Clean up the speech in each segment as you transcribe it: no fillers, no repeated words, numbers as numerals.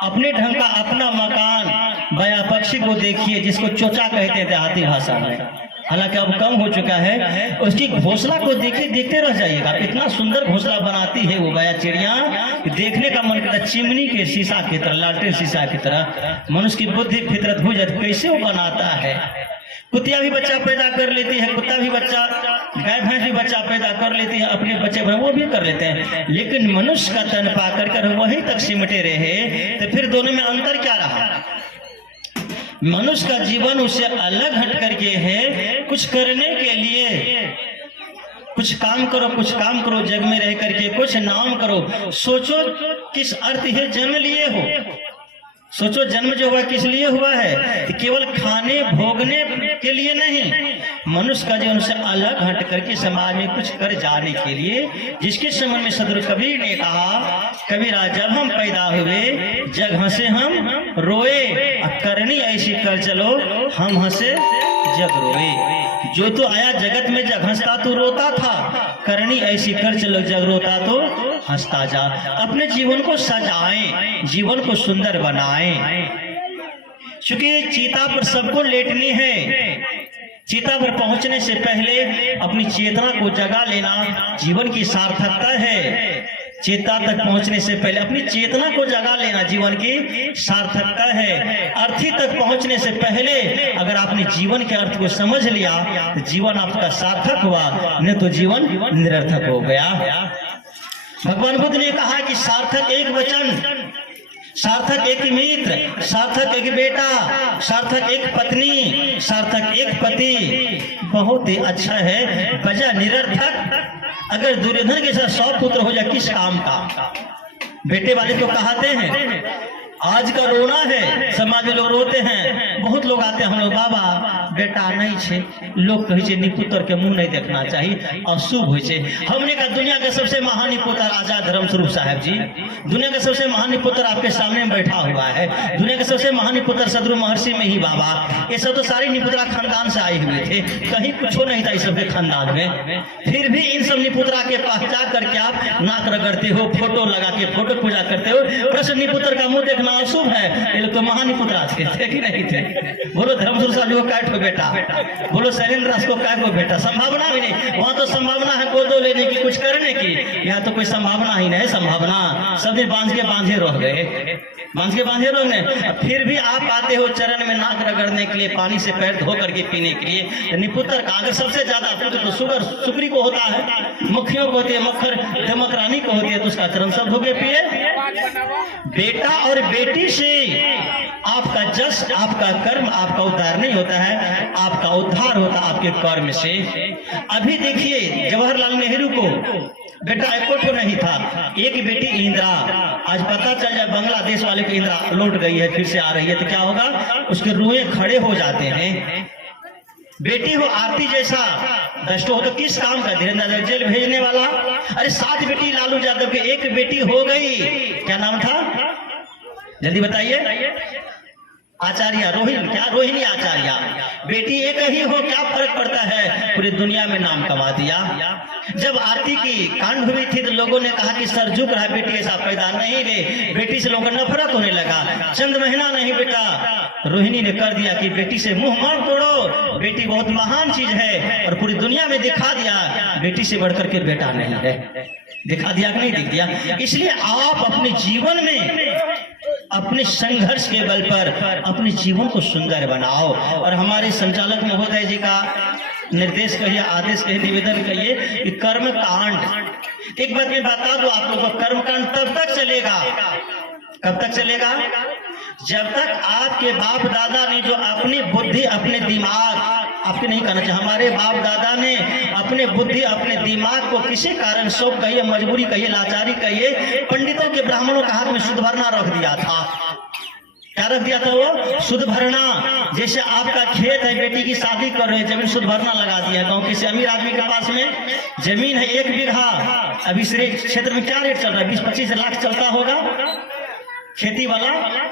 अपने ढंग का अपना मकान। बया पक्षी को देखिए जिसको चोचा कहते हैं देहाती भाषा में, हालांकि अब कम हो चुका है। उसकी घोंसला को देखिए, देखते रह जाइएगा, इतना सुंदर घोंसला बनाती है वो बया चिड़िया, देखने का मन करता है। चिमनी के शीशा की तरह, लालटेन शीशा की तरह मनुष्य की बुद्धि फितरत हुई जाती, कैसे वो बनाता है। कुतिया भी बच्चा पैदा कर लेती है, कुत्ता भी बच्चा, गाय भैंस भी बच्चा पैदा कर लेती है, अपने बच्चे वो भी कर लेते हैं, लेकिन मनुष्य का तन पा कर वहीं तक सिमटे रहे, तो फिर दोनों में अंतर क्या रहा। मनुष्य का जीवन उससे अलग हट करके है। कुछ करने के लिए कुछ काम करो, कुछ काम करो, जग में रह करके कुछ नाम करो। सोचो किस अर्थ है जन्म लिए हो, सोचो जन्म जो हुआ किस लिए हुआ है, तो केवल खाने भोगने के लिए नहीं। मनुष्य का जीवन से अलग हट करके समाज में कुछ कर जाने के लिए, जिसके समय में सदगुरु कबीर ने कहा, कबीरा जब हम पैदा हुए जग हंसे हम रोए, करनी ऐसी कर चलो हम हंसे जग रोए। जो तो आया जगत में जग हंसता तो रोता था, करनी ऐसी कर चलो जग रोता तो हंसता जा। अपने जीवन को सजाएं, जीवन को सुंदर बनाएं। क्योंकि चीता पर सबको लेटनी है, चीता पर पहुंचने से पहले अपनी चेतना को जगा लेना जीवन की सार्थकता है। चेतना तक पहुंचने से पहले अपनी चेतना को जगा लेना जीवन की सार्थकता है। अर्थी तक पहुंचने से पहले अगर आपने जीवन के अर्थ को समझ लिया तो जीवन आपका सार्थक हुआ, नहीं तो जीवन निरर्थक हो गया। भगवान बुद्ध ने कहा कि सार्थक एक वचन, सार्थक एक मित्र, सार्थक एक बेटा, सार्थक एक पत्नी, सार्थक एक पति बहुत ही अच्छा है, बजा निरर्थक। अगर दुर्योधन के साथ 100 पुत्र हो जाए किस काम का। बेटे वाले तो कहते हैं आज का रोना है, समाज में लोग रोते हैं, बहुत लोग आते हैं, हम लोग बाबा बेटा नहीं छे, लोग कहे निपुत्र के मुंह नहीं देखना चाहिए, अशुभ हो। हमने कहा दुनिया के सबसे महान निपुत्र आजाद धर्मस्वरूप साहब जी, दुनिया का सबसे महान निपुत्र आपके सामने बैठा हुआ है, दुनिया के सबसे महान निपुत्र सदगुरु महर्षि में ही बाबा, ये सब तो सारे निपुत्रा खानदान से आए हुए थे, कहीं कुछ नहीं था इस सबके खानदान में। फिर भी इन सब निपुत्रा के पास जा करके आप नाक रगड़ते हो, फोटो लगा के फोटो पूजा करते हो। प्रश्न निपुत्र का मुंह देखना अशुभ है, ये लोग तो महानिपुत्रा थे कि नहीं थे। बोलो धर्मसुर साहब को कैट को बेटा, बोलो शैलेंद्र दास को कै को बेटा, संभावना भी नहीं। वहां तो संभावना है गोदो लेने की, कुछ करने की, यहाँ तो कोई संभावना ही नहीं। संभावना सब दिन बांध के बांधे रह गए, बांध के बांधे रह गए। फिर भी आप आते हो चरण में नाक रगड़ने के लिए, पानी से पैर धो करके पीने के लिए। निपुत्र का अगर सबसे ज्यादा तो शुगर सुकरी को होता है, मुखियों को होती है, मक्खर दमकरानी को होती है, तो उसका चरण सब धो के पिए। बेटा और बेटी से आपका जस, आपका कर्म, आपका उद्धार नहीं होता है, आपका उद्धार होता आपके कर्म से। अभी देखिए जवाहरलाल नेहरू को बेटा एको तो नहीं था, एक बेटी इंदिरा। आज पता चल जाए बांग्लादेश वाले को इंदिरा लौट गई है, फिर से आ रही है, तो क्या होगा, उसके रूहें खड़े हो जाते हैं। बेटी हो आरती जैसा, दष्टो हो तो किस काम का, धीरेन्द्र जेल भेजने वाला। अरे 7 बेटी लालू यादव की, एक बेटी हो गई, क्या नाम था जल्दी बताइए, आचार्य रोहिणी, क्या रोहिणी आचार्य। बेटी एक ही हो क्या फर्क पड़ता है, पूरी दुनिया में नाम कमा दिया। जब आरती की कांड हुई थी तो लोगों ने कहा कि सर झुक रहा है, बेटी ऐसा पैदा नहीं रे, बेटी से लोगों को नफरत होने लगा। चंद महीना नहीं बेटा, रोहिणी ने कर दिया कि बेटी से मुंह मत तोड़ो, बेटी बहुत महान चीज है, और पूरी दुनिया में दिखा दिया बेटी से बढ़कर के बेटा नहीं है। दिखा दिया कि नहीं दिख दिया। इसलिए आप अपने जीवन में अपने संघर्ष के बल पर अपने जीवन को सुंदर बनाओ। और हमारे संचालक महोदय जी का निर्देश कहिए, आदेश कहिए, निवेदन कहिए कि कर्म कांड, एक बात मैं बता दो आप लोगों को, कर्म कांड तब तक चलेगा, कब तक चलेगा, जब तक आपके बाप दादा ने जो अपनी बुद्धि, अपने दिमाग, आपके नहीं कहना चाहिए, हमारे बाप दादा ने अपने बुद्धि, अपने दिमाग को किसी कारण शौक कहिए, मजबूरी कहिए, लाचारी कहिए, पंडितों के ब्राह्मणों के हाथ में शुद्ध भरना रख दिया था। क्या रख दिया था वो, शुद्ध भरना। जैसे आपका खेत है, बेटी की शादी कर रहे हैं, जमीन शुद्ध भरना लगा दिया। गांव किसी अमीर आदमी के पास में जमीन है 1 बीघा, अब इस क्षेत्र में क्या रेट चल रहा है, 20-25 लाख चलता होगा। खेती वाला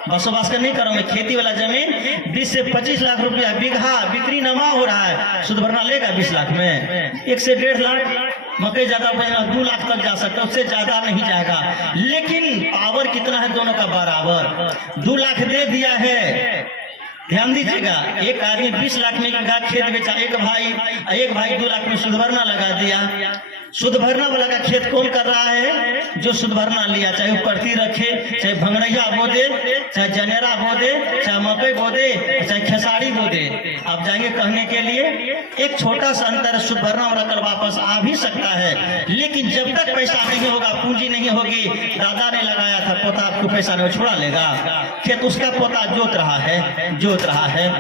बसोबास का नहीं कर रहा मैं, खेती वाला जमीन 20 से 25 लाख रुपया बीघा बिक्री नमा हो रहा है, शुद्ध भरना लेगा 20 लाख में, 1 से 1.5 लाख मकई ज्यादा 2 लाख तक जा सकता है, उससे ज्यादा नहीं जाएगा। लेकिन पावर कितना है दोनों का बराबर। 2 लाख दे दिया है, ध्यान दीजिएगा। एक आदमी 20 लाख में का खेत बेचा, एक भाई 2 लाख में शुद्ध भरना लगा दिया। शुद्ध भरना वाला का खेत कौन कर रहा है? जो शुद्ध भरना लिया, चाहे वो परती रखे, चाहे भंगड़ैया बो दे, चाहे जनेरा बो दे, चाहे मकई बो दे, चाहे खेसारी बो दे। आप जाएंगे कहने के लिए, एक छोटा सा अंतर, शुद्ध भरना वाला कल वापस आ भी सकता है, लेकिन जब तक पैसा नहीं होगा, पूंजी नहीं होगी, दादा ने लगाया था, पोता आपको पैसा नहीं छुड़ा लेगा। खेत उसका पोता जोत रहा है।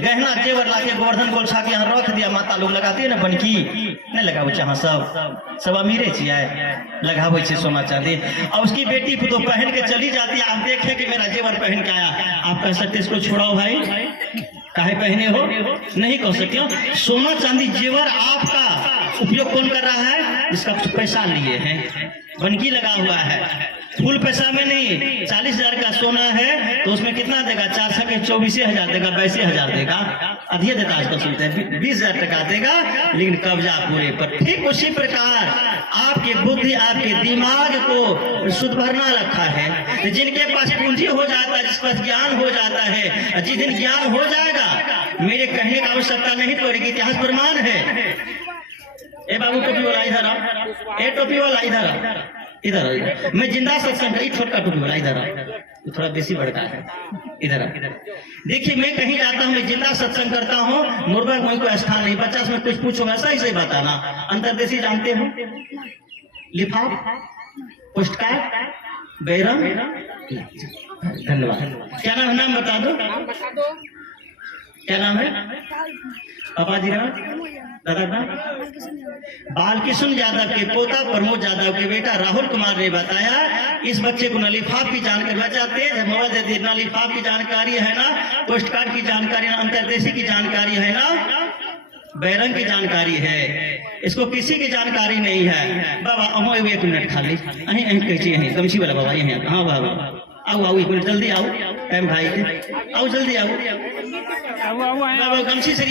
गहना जेवर लाके गोवर्धन गोलछा के यहाँ रख दिया, माता लोग लगाती है ना बनकी, नहीं लगाबो चाह सब अमीरे छिया लगाबो छे सोना चांदी। और उसकी बेटी तो पहन के चली जाती है, आप देखे कि मेरा जेवर पहन के आया, आप कह सकते इसको छुड़ाओ भाई, काहे पहने हो? नहीं कह सकते हो। सोना चांदी जेवर आपका उपयोग कौन कर रहा है? जिसका पैसा लिए हैं, बनकी लगा हुआ है, फुल पैसा में नहीं। 40,000 का सोना है तो उसमें कितना देगा? 4 के 24,000 देगा, 22,000 देगा, अधिया देता आजकल सुनते हैं 20,000 टका देगा, लेकिन कब्जा पूरे पर। ठीक उसी प्रकार आपकी बुद्धि, आपके दिमाग को शुद्ध भरना रखा है। जिनके पास पूंजी हो जाता है, जिस पास ज्ञान हो जाता है, जिस दिन ज्ञान हो जाएगा, मेरे कहने का आवश्यकता नहीं पड़ेगी, इतिहास प्रमाण है। ए बाबू टोपी वाला इधर आओ, ए टोपी वाला इधर आओ, इधर मैं जिंदा सत्संग, छोटा टोपी वाला इधर आओ, थोड़ा बेसी बड़का है, इधर आओ। देखिए मैं कहीं जाता हूँ, मैं जिंदा सत्संग करता हूँ, मुर्गा कोई को स्थान नहीं, 50 में कुछ पूछूंगा, सही बताना। अंतरदेशी जानते हो? लिफाफ, पोस्ट कार्ड, बैरम, धन्यवाद। क्या नाम है? नाम बता दो, क्या नाम है? पापा जी का दादा का बालकृष्ण यादव के पोता प्रमोद यादव के बेटा राहुल कुमार ने बताया, इस बच्चे को नलिफाफ की जानकारी, बच्चा तेज है, मोबाइल दे दी, नलिफाफ की जानकारी है ना, पोस्ट कार्ड की जानकारी है ना, अंतरदेशी की जानकारी है ना, बैरंग की जानकारी है, इसको किसी की जानकारी नहीं है। बाबा अहो 1 मिनट खाली कही कमसी वाला बाबा यहाँ, हाँ बाबा आओ 1 मिनट जल्दी आओ, टाइम भाई आओ जल्दी आओ बाबा, गमछी से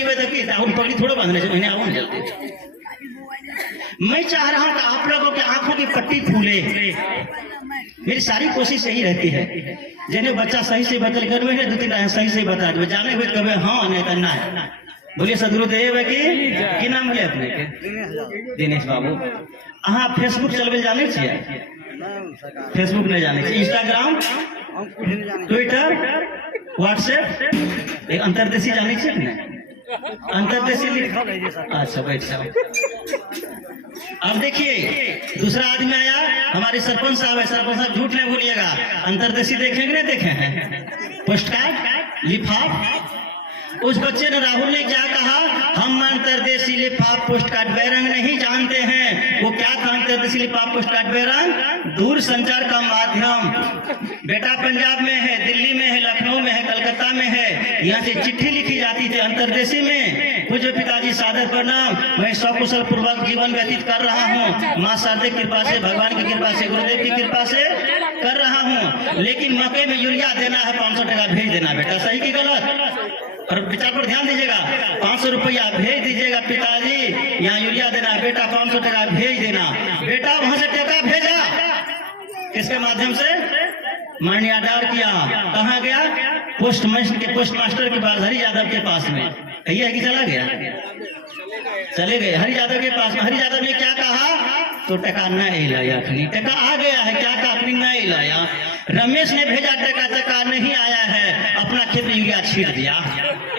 पगड़ी थोड़ा बांधने से आओ ना जल्दी। मैं चाह रहा हूँ कि आप लोगों के आंखों की पट्टी फूले, मेरी सारी कोशिश यही रहती है। जिन्हें बच्चा सही से बदल कर 2-3 सही से बता दो, जाने हुए कभी हाँ नहीं करना है। बोलिए सदगुरुदेव की नाम बोले अपने के? दिनेश बाबू। अहाँ फेसबुक चलबे जाने छियै? फेसबुक नहीं जाने छियै, इंस्टाग्राम, ट्विटर, व्हाट्सएप, एक अंतरदेशी जाने छियै कि नहीं? अंतरदेशी, अच्छा बैठ जाओ। अब देखिए दूसरा आदमी आया, हमारे सरपंच साहब है, सरपंच साहब झूठ नहीं बोलिएगा, अंतरदेशी देखे कि नहीं देखे हैं? पोस्ट कार्ड, लिफाफ। उस बच्चे ने, राहुल ने क्या कहा? हम अंतरदेशी लिफाफ पोस्ट कार्ड बैरंग नहीं जानते हैं। वो क्या था अंतरदेशी लिफाफ पोस्ट कार्ड बैरंग? दूर संचार का माध्यम। बेटा पंजाब में है, दिल्ली में है, लखनऊ में है, कलकत्ता में है, यहाँ से चिट्ठी लिखी जाती थी अंतरदेशी में। पूज्य पिताजी सादर प्रणाम, मैं सकुशल पूर्वक जीवन व्यतीत कर रहा हूँ, माँ शारदे की कृपा से, भगवान की कृपा से, गुरुदेव की कृपा से कर रहा हूँ, लेकिन मकई में यूरिया देना है, 500 टका भेज देना। बेटा सही की गलत? और विचार पर ध्यान दीजिएगा, 500 रुपया भेज दीजिएगा, पिताजी यहाँ यूरिया देना है, बेटा 500 टका भेज देना। बेटा वहां से टका भेजा, किसके माध्यम से? मनी ऑर्डर किया, कहाँ गया? पोस्ट मास्टर के पास, हरि यादव के पास में। कही है कि चला गया? चले गए हरि यादव के पास में। हरि यादव ने क्या कहा? तो टका नहीं लाया, टका आ गया है, क्या कहा? नहीं लाया। रमेश ने भेजा टका, टका नहीं आया है, अपना खेत में यूरिया छीट दिया।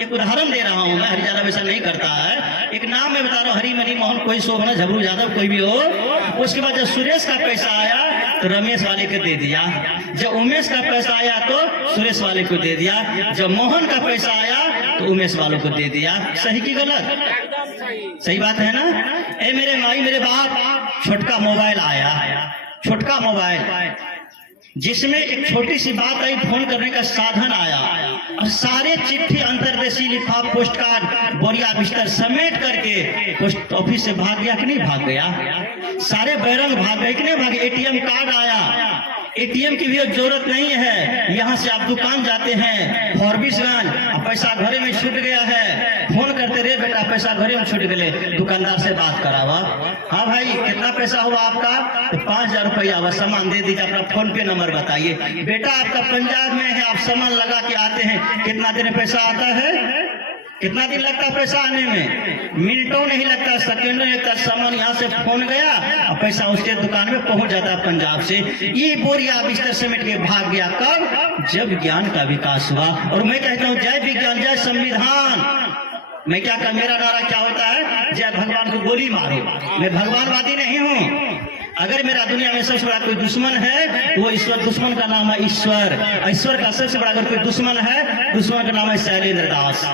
एक उदाहरण दे रहा हूँ मैं, हरि यादव ऐसा नहीं करता है, एक नाम मैं बता रहा हूँ, हरिमनी मोहन कोई शोभना झबरू यादव कोई भी हो। उसके बाद जब सुरेश का पैसा आया तो रमेश वाले को दे दिया, जब उमेश का पैसा आया तो सुरेश वाले को दे दिया, जब मोहन का पैसा आया तो उमेश वालों को दे दिया। सही की गलत? सही बात है ना? ए मेरे माई मेरे बाप, छोटका मोबाइल आया, छोटका मोबाइल जिसमें एक छोटी सी बात आई, फोन करने का साधन आया, और सारे चिट्ठी अंतरदेशी लिफाफ पोस्ट कार्ड बोरिया बिस्तर समेट करके पोस्ट ऑफिस से भाग गया कि नहीं भाग गया? सारे बैरंग भाग गए कि नहीं भागे? एटीएम कार्ड आया, एटीएम की भी जरूरत नहीं है। यहाँ से आप दुकान जाते हैं फॉरबिसगंज, पैसा घरे में छूट गया है, फोन करते रहे बेटा पैसा घरे में छूट गए, दुकानदार से बात करावा, हाँ भाई कितना पैसा हुआ आपका, तो 5000 रुपया हुआ, सामान दे दीजिए, अपना फोन पे नंबर बताइए। बेटा आपका पंजाब में है, आप सामान लगा के आते हैं, कितना दिन में पैसा आता है, कितना दिन लगता है पैसा आने में, मिनटों नहीं लगता, सेकंडों नहीं लगता, सामान यहाँ से फोन गया और पैसा उसके दुकान में पहुंच जाता है पंजाब से। ये बोरिया बिस्तर समेट के भाग गया, कब, जब ज्ञान का विकास हुआ। और मैं कहता हूँ जय विज्ञान जय संविधान। मैं क्या कर, मेरा नारा क्या होता है, जय भगवान को गोली मारो। मैं भगवानवादी नहीं हूँ। अगर मेरा दुनिया में सबसे बड़ा कोई दुश्मन है वो ईश्वर, दुश्मन का नाम है ईश्वर। ईश्वर का सबसे बड़ा अगर कोई दुश्मन है, दुश्मन का नाम है शैलेंद्र दास।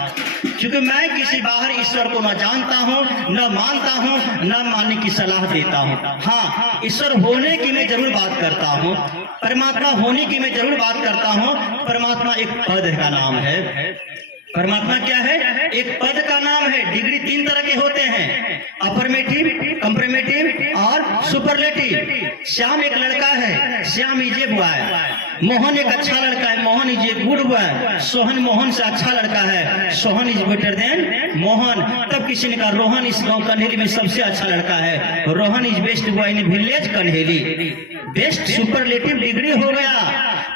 क्योंकि मैं किसी बाहर ईश्वर को न जानता हूँ, न मानता हूँ, न मानने की सलाह देता हूँ। हाँ, ईश्वर होने की मैं जरूर बात करता हूँ, परमात्मा होने की मैं जरूर बात करता हूँ। परमात्मा एक पद का नाम है। परमात्मा क्या है, एक पद का नाम है। डिग्री 3 तरह के होते हैं, अफर्मेटिव, कंप्रेमेटिव और सुपरलेटिव। श्याम एक लड़का है, Shyam is a boy. Mohan एक अच्छा लड़का है, Mohan is a good boy. Sohan Mohan से अच्छा लड़का है, Sohan is better than Mohan. तब किसी ने कहा रोहन इस गांव कन्हेली में सबसे अच्छा लड़का है, Rohan is best boy in village Kanheli. Best superlative degree हो गया।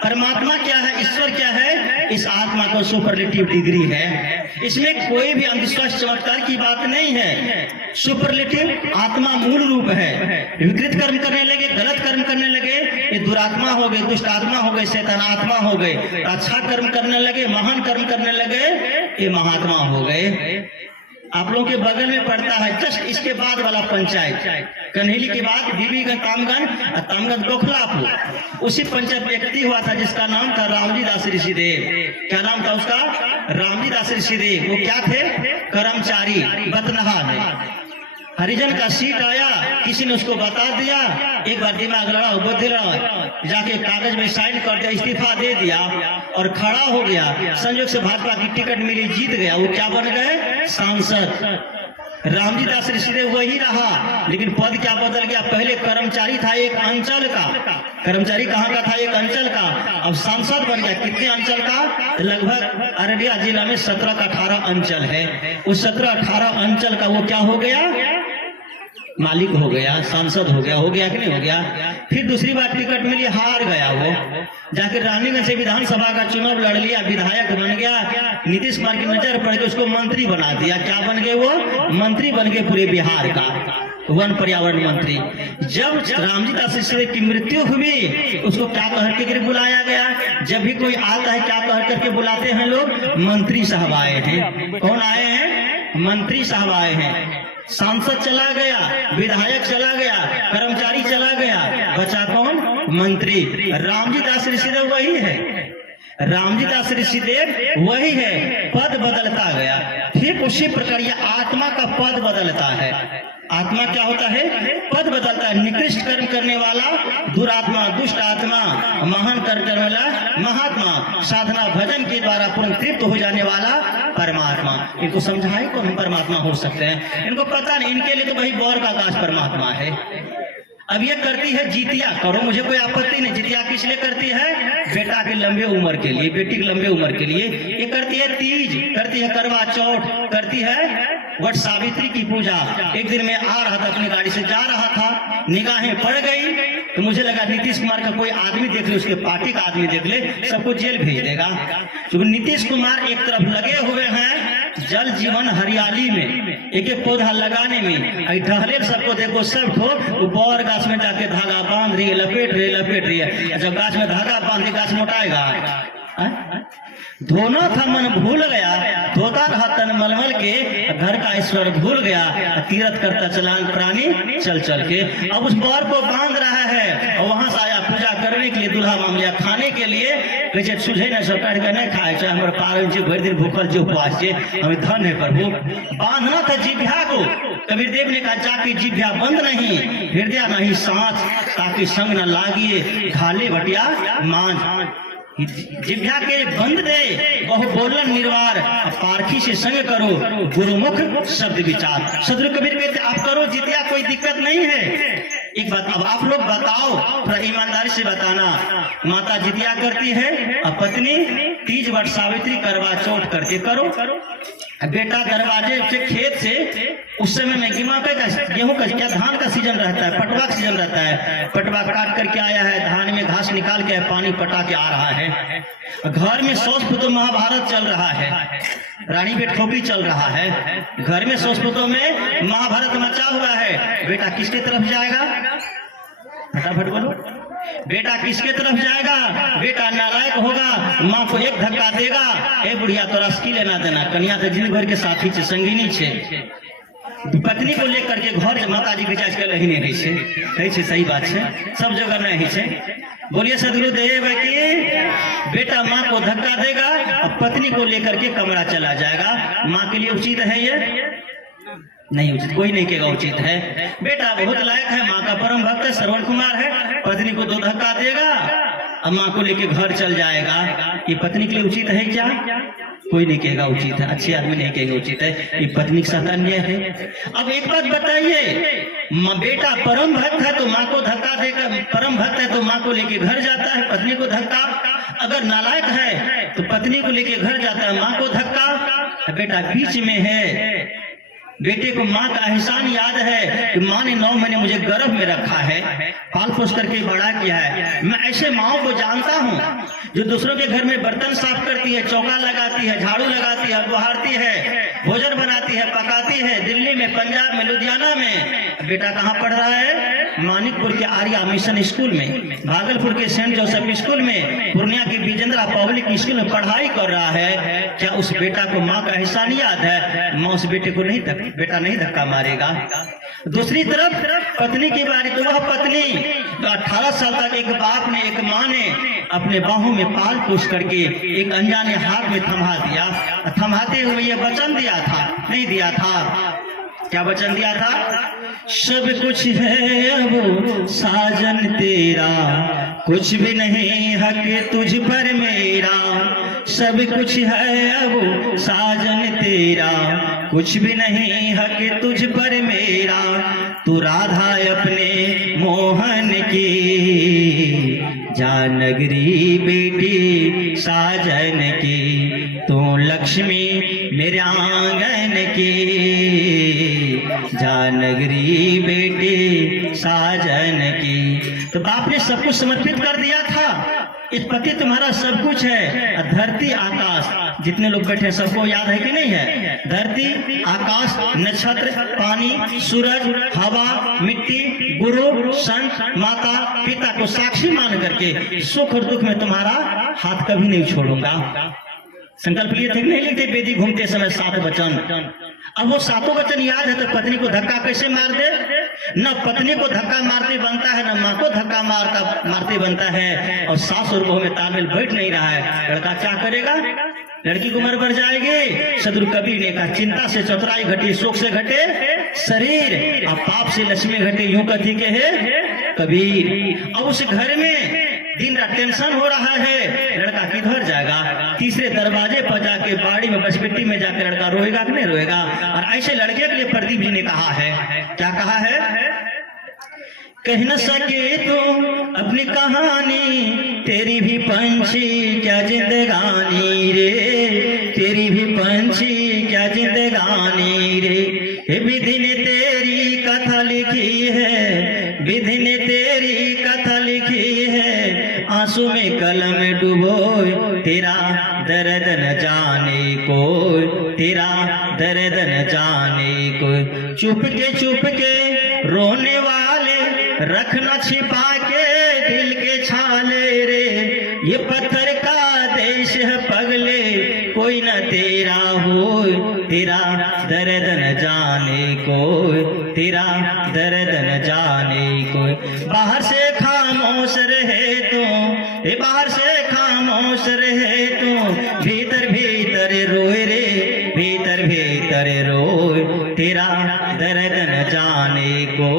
परमात्मा क्या है, ईश्वर क्या है, इस आत्मा को सुपरलेटिव डिग्री है। इसमें कोई भी अंधविश्वास चमत्कार की बात नहीं है। सुपरलेटिव आत्मा मूल रूप है। विकृत कर्म करने लगे, गलत कर्म करने लगे, ये दुरात्मा हो गए, दुष्ट आत्मा हो गए, शैतान आत्मा हो गए। अच्छा कर्म करने लगे, महान कर्म करने लगे, ये महात्मा हो गए। आप लोगों के बगल में पड़ता है जस्ट इसके बाद वाला पंचायत, कन्हेली के बाद बीबीगंज, तामगंज, तामगंज गोखलापुर। उसी पंचायत व्यक्ति हुआ था जिसका नाम था रामजी दास ऋषिदेव। क्या नाम था उसका, रामजी दास ऋषिदेव। वो क्या थे, कर्मचारी, बतनहा में। हरिजन का सीट आया, किसी ने उसको बता दिया, एक बार दिमाग लड़ा, बुद्धि लड़ा, जाके कागज में साइन कर दिया, इस्तीफा दे दिया और खड़ा हो गया। संयोग से भाजपा की टिकट मिली, जीत गया। वो क्या बन गए, सांसद। रामजी दास ऋषिदेव वही रहा, लेकिन पद क्या बदल गया। पहले कर्मचारी था एक अंचल का, कर्मचारी कहाँ का था, एक अंचल का। अब सांसद बन गया। कितने अंचल का, लगभग अररिया जिला में 17 का 18 अंचल है। उस 17-18 अंचल का वो क्या हो गया, मालिक हो गया, सांसद हो गया कि नहीं हो गया। फिर दूसरी बार टिकट मिली, हार गया। वो जाकर रानीगंज से विधानसभा का चुनाव लड़ लिया, विधायक बन गया। नीतीश कुमार की नजर पड़ के उसको मंत्री बना दिया। क्या बन गए वो, मंत्री बन गए पूरे बिहार का, वन पर्यावरण मंत्री। जब रामजी दास ऋषिदेव की मृत्यु हुई, उसको क्या कह के बुलाया गया। जब भी कोई आता है क्या कह करके बुलाते हैं लोग, मंत्री साहब आए हैं। कौन आए हैं, मंत्री साहब आए हैं। सांसद चला गया, विधायक चला गया, कर्मचारी चला गया, बचा कौन, मंत्री। रामजी दास ऋषिदेव वही है, रामजी दास ऋषिदेव वही है। पद बदलता गया। ठीक उसी प्रकार यह आत्मा का पद बदलता है। आत्मा क्या होता है, पद बदलता है। निकृष्ट कर्म करने वाला दुरात्मा, दुष्ट आत्मा, महान कर्म करने वाला महात्मा, साधना भजन के द्वारा पूर्ण तृप्त हो जाने वाला परमात्मा। इनको समझाए कौन परमात्मा हो सकते हैं, इनको पता नहीं। इनके लिए तो वही बौर का आकाश परमात्मा है। अब ये करती है जितिया, करो मुझे कोई आपत्ति नहीं। जितिया किस लिए करती है, बेटा की लंबे उम्र के लिए, बेटी की लंबे उम्र के लिए। ये करती है तीज, करती है करवा चौथ, करती है वट सावित्री की पूजा। एक दिन मैं आ रहा था, अपनी गाड़ी से जा रहा था, निगाहें पड़ गई तो मुझे लगा नीतीश कुमार का कोई आदमी देख ले, उसके पार्टी का आदमी देख ले, सबको जेल भेज देगा। क्योंकि नीतीश कुमार एक तरफ लगे हुए हैं जल जीवन हरियाली में, एक एक पौधा लगाने में। ढहले सबको देखो, सब ठो बौर गाछ में जाके धागा बांध रही है, लपेट रही है। जब गाछ में धागा बांध के गाछ मोटाएगा। धोना था मन भूल गया, धोता रहा तन मलमल के, घर का ईश्वर भूल गया, तीरथ करता चला प्राणी चल चल के। अब उस बौर को बांध रहा है और वहां से आया पूजा करने के लिए, दूल्हा मामला खाने के लिए। कैसे सुझे न सब काट के नहीं खाए, चाहे हमारे पागल जी भर दिन भूखल जो उपवास से, हमें धन है प्रभु। बांधना था जिभ्या को। कबीर देव ने कहा जाके जिभ्या बंद नहीं, हृदय नहीं सांस, ताकि संग न लागिए घाले भटिया मांझ। जिभ्या के बंद दे, बहु बोलन निर्वार, पारखी से संग करो, गुरुमुख शब्द विचार। सदगुरु कबीर कहते आप करो जितिया, कोई दिक्कत नहीं है। एक बात अब आप लोग बताओ, थोड़ा ईमानदारी से बताना। माता जितिया करती है और पत्नी तीज वट सावित्री करवा चौथ करती, करो। बेटा दरवाजे से खेत से उस समय में गेहूं का क्या धान का सीजन रहता है, पटवा का सीजन रहता है, पटवा काट करके आया है, धान में घास निकाल के पानी पटा के आ रहा है। घर में सौस पुतो महाभारत चल रहा है, रानी पे ठोपी चल रहा है, घर में सौस पुतो में महाभारत मचा हुआ है। बेटा किसके तरफ जाएगा, फटाफट बोलो, बेटा किसके तरफ जाएगा? बेटा नालायक होगा, माँ को एक धक्का देगा, ए बुढ़िया तोरा स्की लेना देना, कन्या तो जिंदगी भर के साथी छे, संगिनी छे। पत्नी को लेकर के घर माता जी के चाच के नहीं रही छे, सही बात है, सब जगह नहीं है। बोलिए सदगुरुदेव की। बेटा माँ को धक्का देगा और पत्नी को लेकर के कमरा चला जाएगा। माँ के लिए उचित है ये? नहीं उचित, कोई नहीं कहेगा उचित है। बेटा बहुत लायक है, माँ का परम भक्त है, श्रवण कुमार है, पत्नी को 2 धक्का देगा और माँ को लेके घर चल जाएगा। ये पत्नी के लिए उचित है क्या? कोई नहीं कहेगा उचित है, अच्छे आदमी नहीं कहेगा उचित है, ये पत्नी के साथ अन्याय है। अब एक बात बताइए, बेटा परम भक्त है तो माँ को धक्का देकर, परम भक्त है तो माँ को लेके घर जाता है, पत्नी को धक्का। अगर नालायक है तो पत्नी को लेके घर जाता है, माँ को धक्का। बेटा बीच में है, बेटे को माँ का एहसान याद है कि माँ ने 9 महीने मुझे गर्भ में रखा है, पाल पोस करके बड़ा किया है। मैं ऐसे माँओं को जानता हूँ जो दूसरों के घर में बर्तन साफ करती है, चौका लगाती है, झाड़ू लगाती है, बुहारती है, भोजन बनाती है, पकाती है। दिल्ली में, पंजाब में, लुधियाना में। बेटा कहाँ पढ़ रहा है? मानिकपुर के आर्या मिशन स्कूल में, भागलपुर के सेंट जोसेफ स्कूल में, पूर्णिया की विजेंद्रा पब्लिक स्कूल में पढ़ाई कर रहा है। क्या उस बेटा को माँ का एहसान याद है? माँ उस बेटे को बेटा नहीं धक्का मारेगा। दूसरी तरफ पत्नी की बारी, तो वह पत्नी 18 साल तक एक बाप ने, एक माँ ने अपने बाहों में पाल पोस करके एक अनजाने हाथ में थमा दिया। थमाते हुए ये वचन दिया था, नहीं दिया था? क्या वचन दिया था? सब कुछ है अब साजन तेरा, कुछ भी नहीं हक तुझ पर मेरा। सब कुछ है अब साजन तेरा, कुछ भी नहीं हक तुझ पर मेरा। तू राधा अपने मोहन की, जानगरी बेटी साजन की। तू लक्ष्मी मेरे आंगन की, जानगरी बेटी साजन की। तो बाप ने सब कुछ समर्पित कर दिया था। इस पति तुम्हारा सब कुछ है। धरती आकाश, जितने लोग बैठे हैं सबको याद है कि नहीं है? धरती आकाश, नक्षत्र, पानी, सूरज, हवा, मिट्टी, गुरु, संत, माता, पिता को साक्षी मान करके सुख और दुख में तुम्हारा हाथ कभी नहीं छोड़ूंगा। संकल्प लिए थे नहीं लेते बेदी घूमते समय 7 वचन। अब वो 7 वचन याद है तो पत्नी को धक्का कैसे मार दे? न पत्नी को धक्का मारते बनता है, न माँ को धक्का मारते बनता है। और सास और बहू में तालमेल बैठ नहीं रहा है। लड़का क्या करेगा? लड़की की उम्र बढ़ जाएगी। सदगुरु कबीर ने कहा, चिंता से चतुराई घटे, शोक से घटे शरीर, और पाप से लक्ष्मी घटे, यूं कथी के है कबीर। अब उस घर में दिन रात टेंशन हो रहा है, लड़का किधर जाएगा? तीसरे दरवाजे पर जाके, बाड़ी में, बसपेटी में जाके लड़का रोएगा कि नहीं रोएगा? और ऐसे लड़के के लिए प्रदीप जी ने कहा है, क्या कहा है? कह न सके तो अपनी कहानी, तेरी भी पंछी क्या जिंदगानी रे, तेरी भी पंछी क्या जिंदगानी रे। विधि ने तेरी कथा लिखी है, विधि ने तेरी कथा लिखी है, आंसू में कलम डुबोए, तेरा दर्द न जाने को, तेरा दर्द न जाने को। चुप के रोने वाले रखना छिपा के दिल के छाले रे। ये पत्थर का देश है पगले, कोई न तेरा हो, तेरा दर्द न जाने को, तेरा दर्द न जाने को। बाहर से खामोश रहे तो, बाहर से खामोश रहे तो, भीतर भीतर रोए रे, भीतर भीतर रोए। तेरा दर्द न जाने को,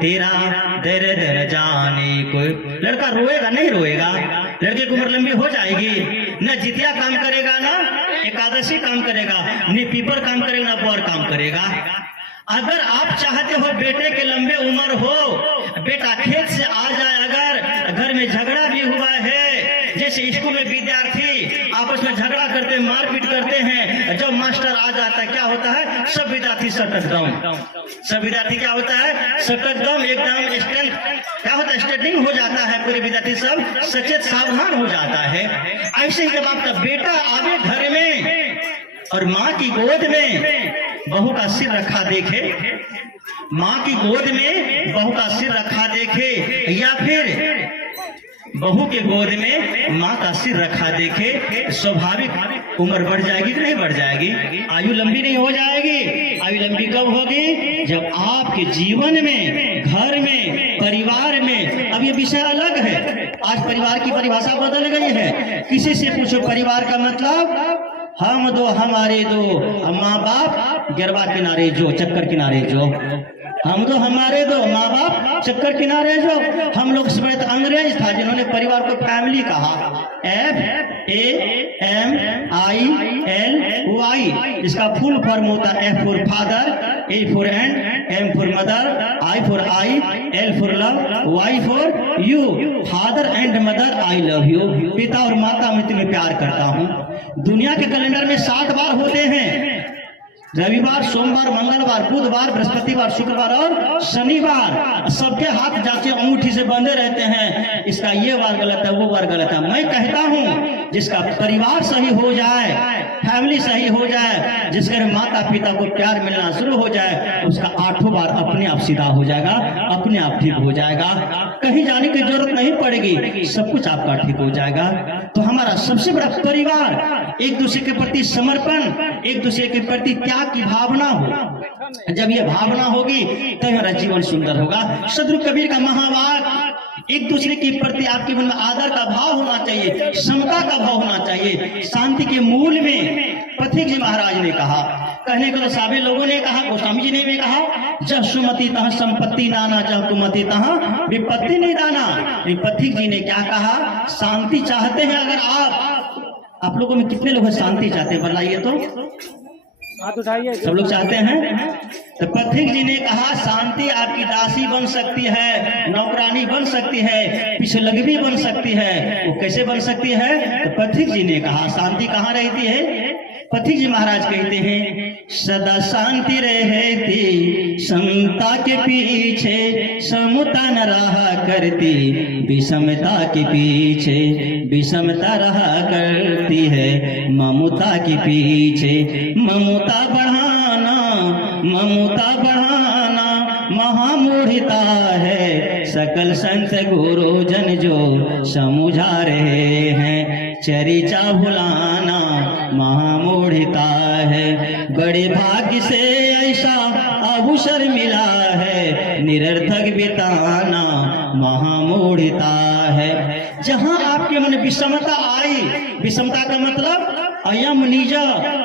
तेरा दर्द न जाने को। लड़का रोएगा नहीं रोएगा? लड़के की उम्र लंबी हो जाएगी, न जितिया काम करेगा, ना एकादशी काम करेगा, न पीपर काम करेगा, न बौर काम करेगा। अगर आप चाहते हो बेटे के लंबे उम्र हो, बेटा खेत से आ जाए, अगर घर में झगड़ा भी हुआ है, जैसे स्कूल में विद्यार्थी आपस में झगड़ा करते हैं, मारपीट करते हैं, जब मास्टर आ जाता है क्या होता है, सब विद्यार्थी सटकदम, सब विद्यार्थी क्या होता है, सटकदम एकदम स्टैंड, क्या होता है, स्टैंडिंग हो जाता है, पूरे विद्यार्थी सब सचेत सावधान हो जाता है। ऐसे ही जब आपका बेटा आवे घर में और माँ की गोद में बहू का सिर रखा देखे, माँ की गोद में बहू का सिर रखा देखे, या फिर बहू के गोद में माँ का सिर रखा देखे, स्वाभाविक उम्र बढ़ जाएगी कि नहीं बढ़ जाएगी? आयु लंबी नहीं हो जाएगी? आयु लंबी कब होगी? जब आपके जीवन में, घर में, परिवार में, अब ये विषय अलग है, आज परिवार की परिभाषा बदल गई है। किसी से पूछो परिवार का मतलब, हम दो हमारे दो, माँ बाप गिरवा किनारे जो, चक्कर किनारे जो, हम दो हमारे दो, माँ बाप चक्कर किनारे जो। हम लोग समय तो अंग्रेज था जिन्होंने परिवार को फैमिली कहा, FAMILY, इसका फुल फॉर्म होता है F for father, A for and, M for mother, I for I, L for love, Y for you, father and mother I love you, पिता और माता मैं तुम्हें प्यार करता हूँ। दुनिया के कैलेंडर में 60 बार होते हैं, रविवार, सोमवार, मंगलवार, बुधवार, बृहस्पतिवार, शुक्रवार और शनिवार। सबके हाथ जाके अंगूठी से बंधे रहते हैं, इसका ये वार गलत है, वो वार गलत है। मैं कहता हूँ जिसका परिवार सही हो जाए, फैमिली सही हो जाए, जिसके माता पिता को प्यार मिलना शुरू हो जाए, उसका 8 बार अपने आप सीधा हो जाएगा, अपने आप ठीक हो जाएगा, कहीं जाने की जरूरत नहीं पड़ेगी, सब कुछ आपका ठीक हो जाएगा। तो हमारा सबसे बड़ा परिवार, एक दूसरे के प्रति समर्पण, एक दूसरे के प्रति त्याग की भावना हो। जब ये भावना होगी तब हमारा जीवन सुंदर होगा। सदगुरु कबीर का महावाक्य, एक दूसरे के प्रति आपके मन में आदर का भाव होना चाहिए, समता का भाव होना चाहिए। शांति के मूल में पथिक जी महाराज ने कहा, कहने को तो सभी लोगों ने कहा, गोस्वामी जी ने भी कहा, जब सुमति तहाँ संपत्ति नाना, जब कुमति तहाँ विपत्ति नहीं दाना। पथिक जी ने क्या कहा, शांति चाहते हैं अगर आप लोगों में कितने लोग शांति चाहते हैं बताइए तो? हाथ उठाइए। सब लोग चाहते हैं। तो पथिक जी ने कहा शांति आपकी दासी बन सकती है, नौकरानी बन सकती है, पिछलगवी बन सकती है। वो कैसे बन सकती है? तो पथिक जी ने कहा शांति कहाँ रहती है? पथिक जी महाराज कहते हैं सदा शांति रहती समता के पीछे, समता न रहा करती विषमता के पीछे, विषमता रहा करती है ममता के पीछे। ममता बढ़ाना, ममता बढ़ाना महामूढ़ता है, सकल संत गुरुजन जो समझा रहे हैं, चरिचा भुलाना महामूढ़ता है। बड़े भाग्य से ऐसा अवसर मिला है, निरर्थक बिताना महामूढ़ता है। जहां आपके मन विषमता आई, विषमता का मतलब अयम निज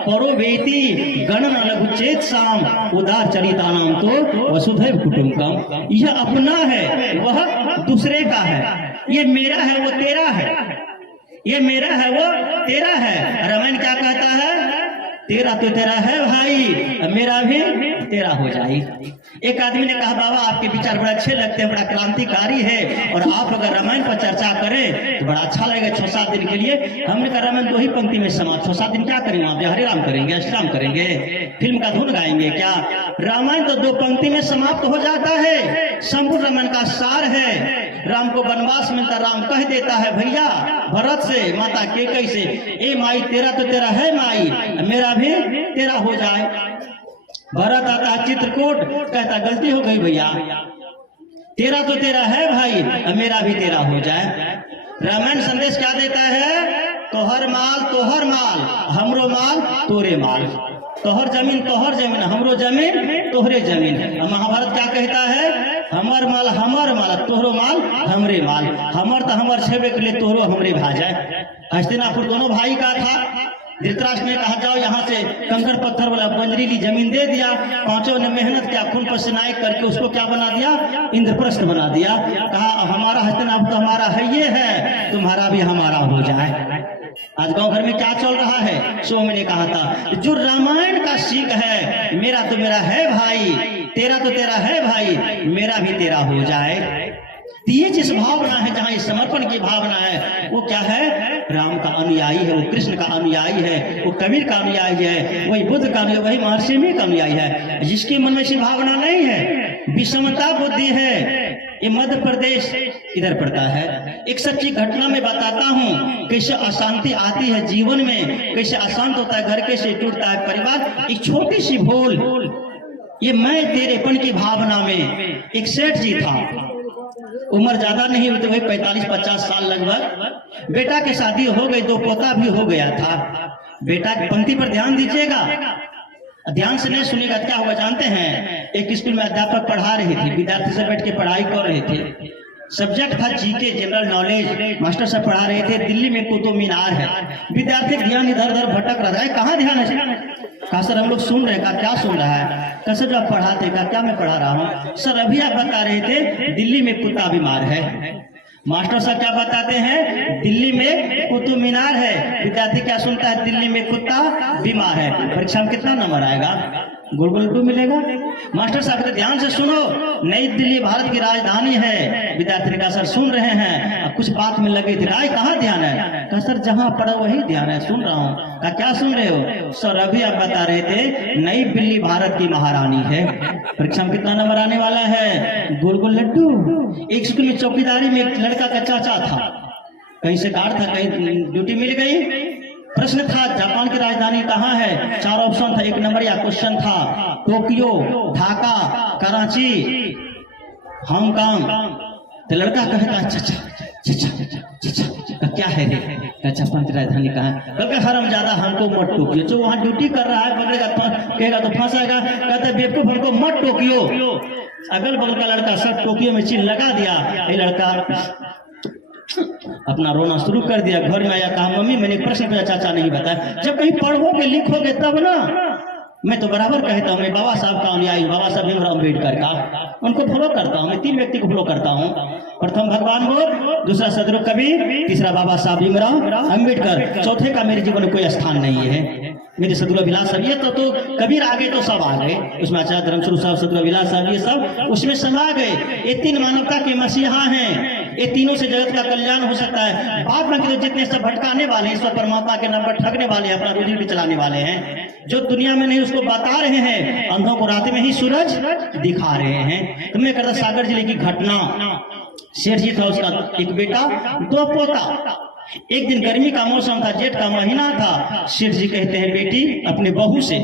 परो वेति गणन लघुचेत साम, उदार चरिता नाम तो वसुधैव कुटुंबकम। यह अपना है वह दूसरे का है, ये मेरा है वो तेरा है, ये मेरा है वो तेरा है। रामायण क्या कहता है? तेरा तो तेरा है भाई, मेरा भी तेरा हो जाए। एक आदमी ने कहा बाबा आपके विचार बड़े अच्छे लगते हैं, बड़ा क्रांतिकारी है, और आप अगर रामायण पर चर्चा करें तो बड़ा अच्छा लगेगा 6-7 दिन के लिए। हमने कहा रामायण 2 ही पंक्ति में समाप्त, 6-7 दिन क्या करेंगे आप? हरे राम करेंगे, अष्टराम करेंगे, फिल्म का धुन गाएंगे क्या? रामायण तो 2 पंक्ति में समाप्त हो जाता है, संपूर्ण रामायण का सार है। राम को वनवास मिलता, राम कह देता है भैया भरत से, माता कैकेयी से, ए माई तेरा तो तेरा है माई, मेरा भी तेरा हो जाए। भरत आता है चित्रकूट, कहता गलती हो गई भैया, तेरा तो तेरा है भाई, मेरा भी तेरा हो जाए। रामायण संदेश क्या देता है? तोहर माल, हमरो माल तोरे माल, तोहर जमीन, हमरो जमीन तोहरे जमीन। महाभारत क्या कहता है? हमर माल, तोहरो माल हमरे माल, हमर तो हमर छेबे के लिए तोहरो हमरे भाजाए। हस्तिनापुर दोनों भाई का था। धृतराष्ट्र ने कहा जाओ यहाँ से कंकड़ पत्थर वाला बंजरीली जमीन दे दिया। 5 ने मेहनत किया, खून पसीना एक करके उसको क्या बना दिया? इंद्रप्रस्थ बना दिया। कहा हमारा हस्तिनापुर तो हमारा है, ये है, तुम्हारा भी हमारा हो जाए। आज गांव घर में क्या चल रहा है, सो मैंने कहा था जो रामायण का सीख है, मेरा तो मेरा है भाई, तेरा तो तेरा है भाई, मेरा भी तेरा हो जाए। तो ये जिस भावना है, जहाँ इस समर्पण की भावना है, वो क्या है, राम का अनुयायी है, वो कृष्ण का अनुयायी है, वो कबीर का अनुयायी है, वही बुद्ध का अनुयायी, वही महर्षि में का अनुयायी है। जिसके मन में ऐसी भावना नहीं है, विषमता बुद्धि है, ये मध्य प्रदेश इधर पड़ता है। एक सच्ची घटना में बताता हूँ, कैसे अशांति आती है जीवन में, कैसे अशांत होता है घर, कैसे टूटता है परिवार। एक छोटी सी भूल, ये मैं तेरेपन की भावना में, एक सेठ जी था, उम्र ज्यादा नहीं हुई तो वही 45-50 साल लगभग, बेटा की शादी हो गई, 2 पोता भी हो गया था। बेटा की पंक्ति पर ध्यान दीजिएगा, ध्यान से नहीं सुनिएगा क्या होगा जानते हैं। एक स्कूल में अध्यापक पढ़ा रहे थे, विद्यार्थी से बैठ के पढ़ाई कर रहे थे, सब्जेक्ट था जीके जनरल नॉलेज। मास्टर साहब पढ़ा रहे थे, दिल्ली में कुतुब मीनार है, विद्यार्थी ध्यान इधर उधर भटक रहा है, कहाँ ध्यान है। कहा सर हम लोग सुन रहे, कहा क्या सुन रहा है, कैसे जो आप पढ़ाते, कहा क्या मैं पढ़ा रहा हूँ सर, अभी आप बता रहे थे दिल्ली में कुत्ता बीमार है। मास्टर साहब क्या बताते हैं, दिल्ली में कुतुब मीनार है। विद्यार्थी क्या सुनता है, दिल्ली में कुत्ता बीमार है। परीक्षा में कितना नंबर आएगा, गुलगुल 2 मिलेगा। मास्टर साहब तो ध्यान से सुनो, नई दिल्ली भारत की राजधानी है। विद्यार्थी ने कहा सर सुन रहे हैं, अब कुछ बात में लगे थे, कहाँ ध्यान है, कहा सर जहाँ पढ़ा वही ध्यान है, सुन रहा हूँ। कहा क्या सुन रहे हो सर, अभी आप बता रहे थे नई दिल्ली भारत की महारानी है। परीक्षा में कितना नंबर आने वाला है, गुलगुल लड्डू। एक स्कूल में चौकीदारी में एक लड़का का चाचा था, कहीं से गार्ड था, कहीं ड्यूटी मिल गई। प्रश्न था जापान की राजधानी कहाँ है, 4 ऑप्शन था, 1 नंबर या क्वेश्चन था टोक्यो, ढाका, कराची, हांगकांग। तो लड़का कहता अच्छा क्या है रे, जापान की राजधानी कहाँ है। कल हरम ज्यादा हमको मत टोकियो, जो वहाँ ड्यूटी कर रहा है पकड़ेगा कहेगा तो फंसाएगा, कहते बेवकूफ हमको मत टोकियो। अगल बगल का लड़का सब टोकियो में चिन्ह लगा दिया, ये लड़का अपना रोना शुरू कर दिया। घर में आया, कहा मम्मी मैंने प्रश्न पूछा, चाचा नहीं बताया। जब कहीं पढ़ोगे लिखोगे तब ना। मैं तो बराबर कहता हूँ, मैं बाबा साहब का अनुयायी, बाबा साहब भीमराव अम्बेडकर का, उनको फॉलो करता हूँ। मैं 3 व्यक्ति को फॉलो करता हूँ, प्रथम भगवान बुद्ध, दूसरा सदगुरु कबीर, तीसरा बाबा साहब भीमराव अम्बेडकर, चौथे का मेरे जीवन में कोई स्थान नहीं है। मेरे सदगुरु अभिलाष साहब, ये तो कबीर आगे तो सब आ गए, उसमें आचार्य धर्मस्वरूप साहब, सदगुरु अभिलाष साहब, ये सब उसमें समा गए। ये 3 मानवता के मसीहा हैं, ये तीनों से जगत का कल्याण हो सकता है। बात ना कि जितने सब भटकाने वाले हैं, ईश्वर परमात्मा के नाम पर ठगने वाले हैं, अपना रोजी भी चलाने वाले हैं, जो दुनिया में नहीं उसको बता रहे हैं, अंधों को रात में ही सूरज दिखा रहे हैं। तो मैं कहता सागर जिले की घटना, शेर जी था, उसका एक बेटा 2 पोता। एक दिन गर्मी का मौसम था, जेठ का महीना था। सेठ जी कहते हैं बेटी अपने बहू से,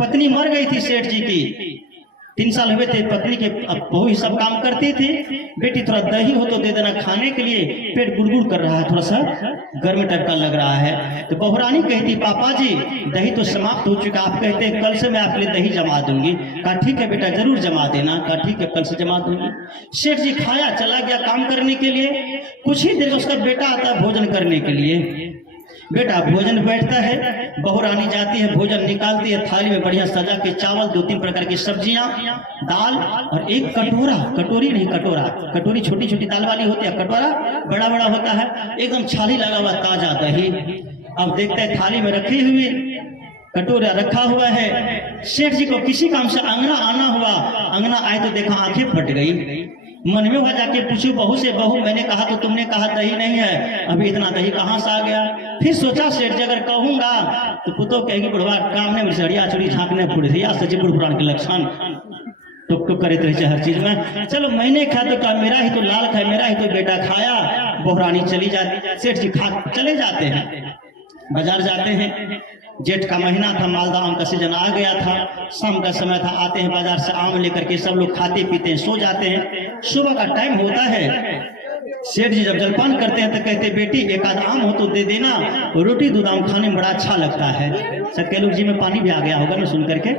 पत्नी मर गई थी सेठ जी की, 3 साल हुए थे, पत्नी के बहू ही सब काम करती थी। बेटी थोड़ा दही हो तो दे देना खाने के लिए, पेट गुड़गुड़ कर रहा है, थोड़ा सा गर्मी टाइप का लग रहा है। तो बहुरानी कहती पापा जी दही तो समाप्त हो चुका, आप कहते हैं कल से मैं आपके लिए दही जमा दूंगी। कहा ठीक है बेटा जरूर जमा देना। कहा ठीक है कल से जमा दूंगी। सेठ जी खाया, चला गया काम करने के लिए। कुछ ही देर उसका बेटा आता है भोजन करने के लिए। बेटा भोजन बैठता है, बहुरानी जाती है, भोजन निकालती है, थाली में बढ़िया सजा के चावल, 2-3 प्रकार की सब्जियां, दाल और एक कटोरा, कटोरी नहीं कटोरा, कटोरी छोटी छोटी दाल वाली होती है, कटोरा बड़ा बड़ा होता है, एकदम छाली लगा हुआ ताजा दही। अब देखते हैं थाली में रखी हुई कटोरा रखा हुआ है। सेठ जी को किसी काम से अंगना आना हुआ, अंगना आए तो देखा आंखें फट गई। मन में हुआ जाके पूछू बहू से, बहू मैंने कहा तो तुमने कहा दही नहीं है, अभी इतना दही कहाँ से आ गया। फिर सोचा सेठ जी अगर कहूंगा तो पुतो कहेगी बुढ़वा काम ने सड़िया चुड़ी झाँकने फूट दिया, सची बुढ़ पुराण के लक्षण टुक टुक करे तो हर चीज में। चलो मैंने खाया तो कहा मेरा ही तो लाल खाया, मेरा ही तो बेटा खाया। बहुरानी चली जाती, सेठ जी खा चले जाते हैं, बाजार जाते हैं। जेठ का महीना था, मालदा आम का सीजन आ गया था, शाम का समय था, आते हैं बाजार से आम लेकर के, सब लोग खाते पीते हैं, सो जाते हैं। सुबह का टाइम होता है, सेठ जी जब जलपान करते हैं तो कहते बेटी एक आध आम हो तो दे देना, रोटी दूध आम खाने में बड़ा अच्छा लगता है। सर के लोग जी में पानी भी आ गया होगा ना सुन करके।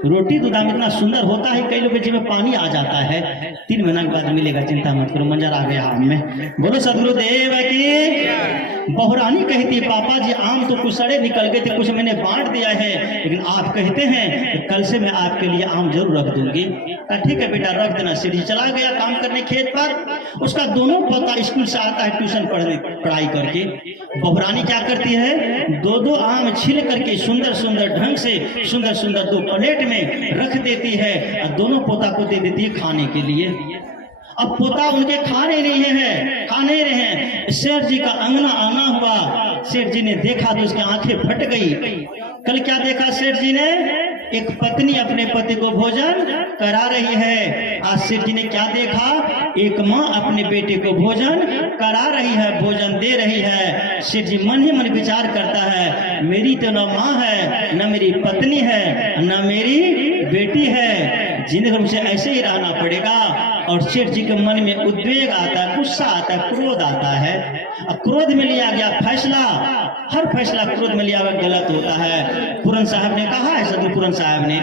रोटी दूध आम इतना सुंदर होता है, कई लोग के जीव में पानी आ जाता है। 3 महीना के बाद मिलेगा, चिंता मत करो, मंजर आ गया आम में। बोलो सदगुरुदेव की। बहुरानी कहती पापा जी आम तो कुछ सड़े निकल गए थे, कुछ मैंने बांट दिया है, लेकिन आप कहते हैं कि कल से मैं आपके लिए आम जरूर रख दूंगी। ठीक है बेटा रख देना। सीढ़ी चला गया काम करने खेत पर। उसका दोनों पोता स्कूल से आता है ट्यूशन पढ़ाई करके। बहुरानी क्या करती है, 2-2 आम छील करके सुंदर सुंदर ढंग से सुंदर सुंदर 2 प्लेट में रख देती है और दोनों पोता को दे देती है खाने के लिए। अब पोता उनके खा नहीं रहे हैं। शेर जी का अंगना आना हुआ। शेर जी ने देखा तो उसकी आंखें फट गई। कल क्या देखा शेर जी ने, एक पत्नी अपने पति को भोजन करा रही है। आज शेर जी ने क्या देखा, एक माँ अपने बेटे को भोजन करा रही है, भोजन दे रही है। शेर जी मन ही मन विचार करता है, मेरी तो न माँ है, न मेरी पत्नी है, न मेरी बेटी है, जिंदगी में मुझे ऐसे ही रहना पड़ेगा। और शेर जी के मन में उद्वेग आता है, गुस्सा आता है, क्रोध आता है। और क्रोध में लिया गया फैसला, हर फैसला क्रोध में लिया हुआ गलत होता है। पूरन साहब ने कहा है, सदगुरु पूरन साहब ने,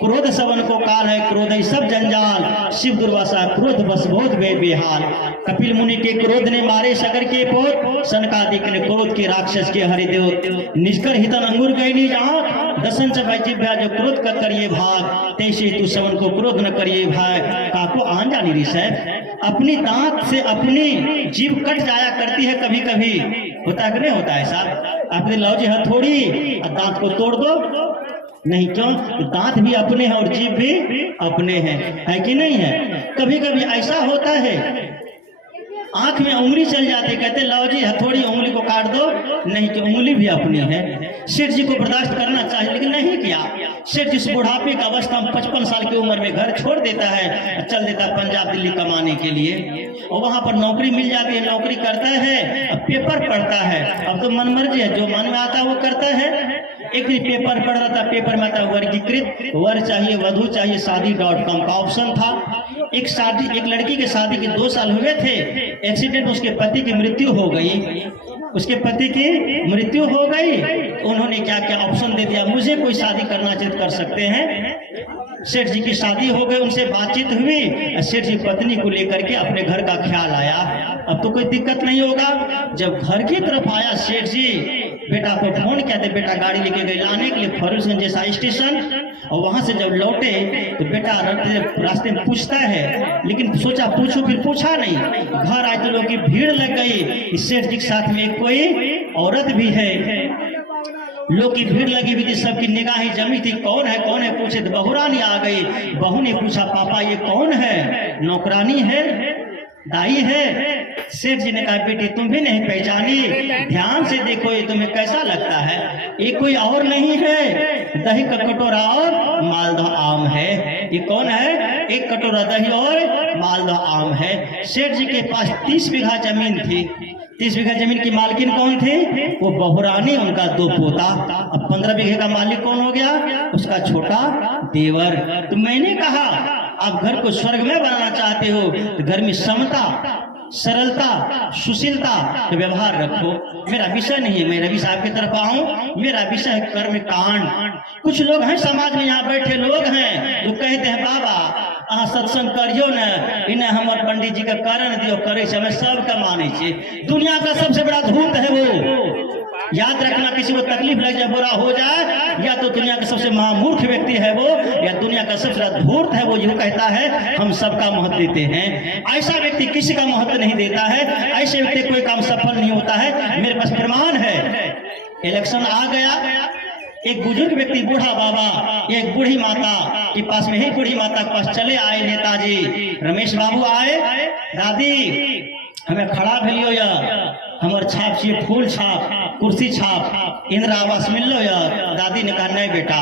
क्रोध सवन को काल है, क्रोध ही सब जंजाल, शिव दुर्वासा क्रोध बस बहुत बेहाल। कपिल मुनि के क्रोध ने मारे सगर के पोत, सनकादिक ने क्रोध के राक्षस के हरिदेव। निष्कर हितन अंगुर गई निज आंख, दसन से भाई जिभ्या जो क्रोध कर करिए भाग, तैसे तू सवन को क्रोध न करिए भाई। काको आन जानी ऋषभ, अपनी दांत से अपनी जीभ कट जाया करती है कभी कभी, होता है कि नहीं होता है साहब। अपने लाओ जी हथौड़ी और दांत को तोड़ दो, नहीं क्यों, दांत भी अपने हैं और जीभ भी अपने हैं, है कि नहीं है। कभी कभी ऐसा होता है आंख में उंगली चल जाती, कहते लाओ जी हथौड़ी उंगली को काट दो, नहीं कि उंगली भी अपनी है। शेर जी को बर्दाश्त करना चाहिए लेकिन नहीं किया। शेर जी इस बुढ़ापे की अवस्था में 55 साल की उम्र में घर छोड़ देता है, चल देता है पंजाब दिल्ली कमाने के लिए। और वहां पर नौकरी मिल जाती है, नौकरी करता है, पेपर पढ़ता है। अब तो मनमर्जी है, जो मन में आता है वो करता है। एक दिन पेपर पढ़ रहा था, पेपर में था वर्गीकृत वर चाहिए, वधु चाहिए, शादी.com का ऑप्शन था। एक लड़की के शादी के 2 साल हुए थे, एक्सीडेंट में उसके पति की मृत्यु हो गई। उसके पति की मृत्यु हो गई, उन्होंने क्या क्या ऑप्शन दे दिया, मुझे कोई शादी करना चाहिए कर सकते हैं। सेठ जी की शादी हो गई, उनसे बातचीत हुई। सेठ जी पत्नी को लेकर के अपने घर का ख्याल आया, अब तो कोई दिक्कत नहीं होगा। जब घर की तरफ आया सेठ जी, बेटा को फोन किया, बेटा गाड़ी लेके गए लाने के लिए फर्रुखगंज जैसा स्टेशन। और वहां से जब लौटे तो बेटा रास्ते में पूछता है, लेकिन सोचा पूछो, फिर पूछा नहीं। घर आए तो लोगों की भीड़ लग गई। सेठ जी के साथ में कोई औरत भी है, लोग की भीड़ लगी हुई थी, सबकी निगाहें जमी थी, कौन है पूछे तो बहुरानी आ गई। बहू ने पूछा पापा ये कौन है, नौकरानी है, दाई है। सेठ जी ने कहा बेटी तुम भी नहीं पहचानी, ध्यान से देखो ये तुम्हें कैसा लगता है, ये कोई और नहीं है, दही का कटोरा और मालदह आम है। ये कौन है, एक कटोरा दही और मालदह आम है। सेठ जी के पास 30 बीघा जमीन थी। 30 बीघा जमीन की मालकिन कौन थे, वो बहुरानी, उनका 2 पोता। अब 15 बीघे का मालिक कौन हो गया, उसका छोटा देवर। तो मैंने कहा आप घर को स्वर्ग में बनाना चाहते हो तो घर में समता, सरलता, सुशीलता तो व्यवहार रखो। मेरा विषय नहीं है, मैं रवि साहब की तरफ आऊं, मेरा विषय है कर्म कांड। कुछ लोग हैं समाज में, यहाँ बैठे लोग हैं जो कहते हैं बाबा अहाँ सत्संग करियो न, इन्हें हमारे पंडित जी का कारण दियो, करे हमें सबका माने छे। दुनिया का सबसे बड़ा धूर्त है वो, याद रखना। किसी को तकलीफ लग जाए, बुरा हो जाए, या तो दुनिया का सबसे महामूर्ख व्यक्ति है वो, या दुनिया का सबसे बड़ा धूर्त है वो, जो कहता है हम सबका महत्व देते हैं। ऐसा व्यक्ति किसी का महत्व नहीं देता है, ऐसे व्यक्ति कोई काम सफल नहीं होता है। मेरे पास प्रमाण है। इलेक्शन आ गया, एक बुजुर्ग व्यक्ति, बूढ़ा बाबा, एक बूढ़ी माता के पास में ही, बूढ़ी माता के पास चले आए नेताजी रमेश बाबू आए, दादी हमें खड़ा भेलियो या हमार छाप चाहिए, फूल छाप, कुर्सी छाप, इंदिरा आवास मिल लो या। दादी ने कहा नहीं बेटा,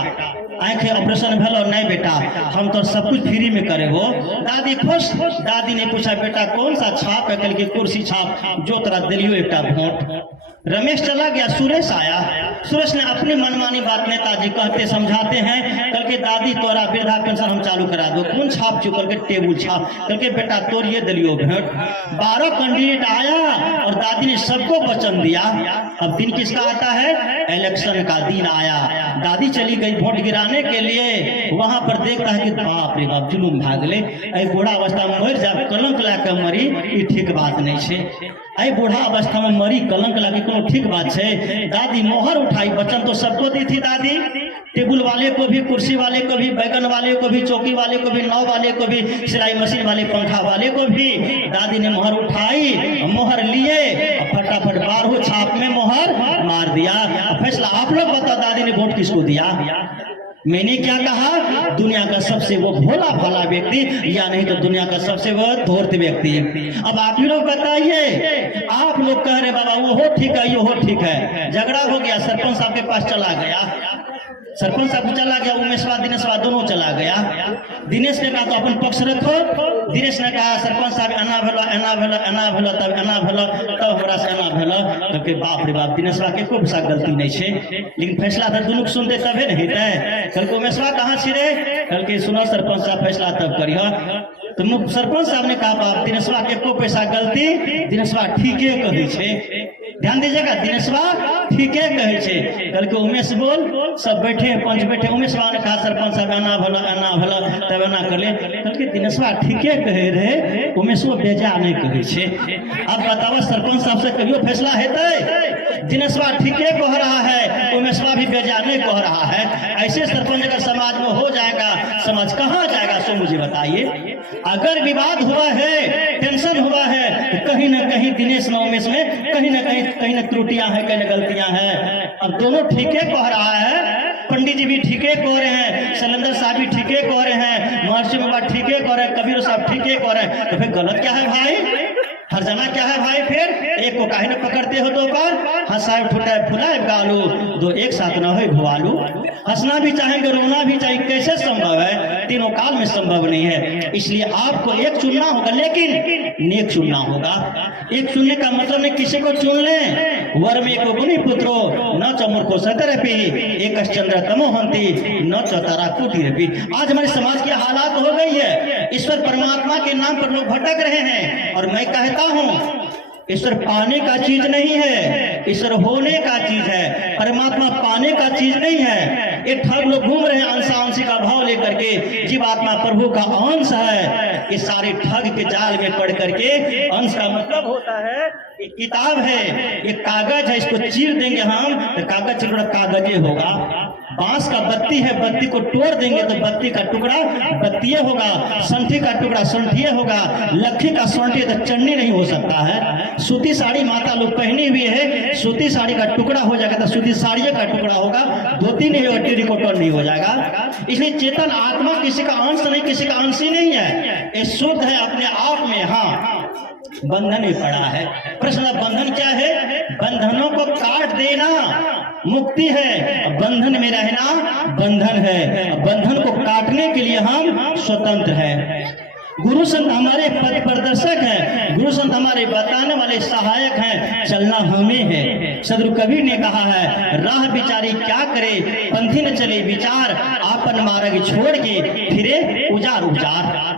आंखें ऑपरेशन भेलो, नहीं बेटा हम तो सब कुछ फ्री में करे हो। दादी खुश। दादी ने पूछा बेटा कौन सा छाप है, कल की कुर्सी छाप, जो तरह दिलियो एक वोट। रमेश चला गया, सुरेश आया। सुरेश ने अपनी मनमानी बात नेताजी कहते समझाते हैं, कल के दादी तोरा वृद्धा पेंशन हम चालू करा दो, कौन छाप चुकल के टेबुल छाप, कल के बेटा तोड़ ये दलियो भेंट। 12 कैंडिडेट आया और दादी ने सबको वचन दिया अब दिन किसका आता है? इलेक्शन का दिन आया। दादी चली गई वोट गिराने के लिए, वहां पर देखता है कि बाप रे बाप जुलूम भागले, बूढ़ा अवस्था में मर जा कलंक ला के मरी, ई ठीक बात नहीं है। बूढ़ा अवस्था में मरी कलंक लागे कोनो ठीक बात है? दादी मोहर उठाई, वचन तो सबको दी थी दादी, टेबुल वाले को भी, कुर्सी वाले को भी, बैगन वाले को भी, चौकी वाले को भी, नाव वाले को भी, सिलाई मशीन वाले, पंखा वाले को भी। दादी ने मोहर उठाई, मोहर लिए, फटाफट 12 छाप में मोहर मार दिया। फैसला आप लोग बताओ, दादी ने वोट किसको दिया? मैंने क्या कहा? दुनिया का सबसे वो भोला भाला व्यक्ति, या नहीं तो दुनिया का सबसे वो धूर्त व्यक्ति। अब आप ही लोग बताइए, आप लोग कह रहे बाबा वो हो ठीक है, ये हो ठीक है, झगड़ा हो गया, सरपंच साहब के पास चला गया, सरपंच साहब चला गया, उमेशवा दिनेशवा दोनों चला गया। दिनेश ने कहा तो अपन पक्ष रखो, दिनेश ने कहा सरपंच साहब एना भेलो, एना भेलो, एना भेलो, तब एना भेलो, तब हमरा से एना भेलो, तब के बाप रे बाप दिनेशवा के कोई सा गलती नहीं है, लेकिन फैसला तो दुनू सुनते तबे नहीं है। कल को उमेशवा कहाँ छिरे? कल के सुनो सरपंच साहब फैसला तब करियो। तो सरपंच साहब ने कहा बाप दिनेशवा के को पैसा गलती, दिनेशवा ठीके कहे छे, ध्यान दीजिएगा, दिनेशवा ठीके कहे छे। कल के उमेश बोल, सब बैठे पंच बैठे, उमेशवा ने कहा सरपंच साहब एना भला एना भला तब एना कर ले, कल के दिनेशवा ठीके कहे रहे, उमेशवा बेजा नहीं कहे छे। अब बताओ सरपंच साहब से कहियो फैसला हेतै? दिनेशवा ठीके कह रहा है, उमेशवा भी बेजा नहीं कह रहा है। ऐसे सरपंच अगर समाज में हो जाएगा, समाज कहाँ जाएगा? सो मुझे बताइए। अगर विवाद हुआ है, टेंशन हुआ है, तो कहीं ना कहीं दिनेश और उमेश में कहीं ना त्रुटियां हैं, कहीं ना गलतियां हैं। अब दोनों ठीके कह रहा है, पंडित जी भी ठीके कह रहे हैं, शैलेंद्र साहब भी ठीके कह रहे हैं, महर्षि बाबा ठीके कह रहे हैं, कबीर साहब ठीके कह रहे हैं, तो फिर गलत क्या है भाई? हर जना क्या है भाई? फिर एक को काहे न पकड़ते हो? दो बार हंसाए ठुटाए फुलाए गालू, दो एक साथ न हो भुआलू। हंसना भी चाहेंगे, रोना भी चाहिए, कैसे संभव है? तीनों काल में संभव नहीं है। इसलिए आपको एक चुनना होगा, लेकिन नेक चुनना होगा। एक चुनने का मतलब नहीं किसी को चुन लें। वर में को गुनी पुत्रो न चमुर्को सतरपी, एक चंद्र तमोहंती न चौतारा कुटीरपी। आज हमारे समाज की हालात हो गई है, ईश्वर परमात्मा के नाम पर लोग भटक रहे हैं। और मैं कहता हूँ ईश्वर पाने का चीज नहीं है, ईश्वर होने का चीज है। परमात्मा पाने का चीज नहीं है। ये ठग लोग घूम रहे हैं अंशी का भाव लेकर के, जीवात्मा प्रभु का अंश है। ये सारे ठग के जाल में पड़ करके, अंश का मतलब होता है एक किताब है, एक कागज है, इसको चीर देंगे हम तो कागज टुकड़ा कागजे होगा। बांस का बत्ती है, बत्ती को तोड़ देंगे तो बत्ती का टुकड़ा बत्तीये होगा, संठी का टुकड़ा संठिये होगा, लक्खी का संठी तो चन्नी नहीं हो सकता है। सूती साड़ी माता लोग पहनी हुई है, सूती साड़ी का टुकड़ा हो जाएगा तो सूती साड़ी का टुकड़ा होगा, धोती नहीं होगा, टेरिकॉटन नहीं हो जाएगा। इसलिए चेतन आत्मा किसी का अंश नहीं, किसी का अंश ही नहीं है, ये शुद्ध है अपने आप में। हाँ, बंधन ही पड़ा है। प्रश्न बंधन क्या है? बंधनों को काट देना मुक्ति है, बंधन में रहना बंधन है। बंधन को काटने के लिए हम स्वतंत्र हैं। गुरु संत हमारे पथ प्रदर्शक हैं, गुरु संत हमारे बताने वाले सहायक हैं, चलना हमें है। सदगुरु कबीर ने कहा है, राह बिचारी क्या करे, पंथी न चले विचार, आपन मार्ग छोड़ के फिरे उजार उजार।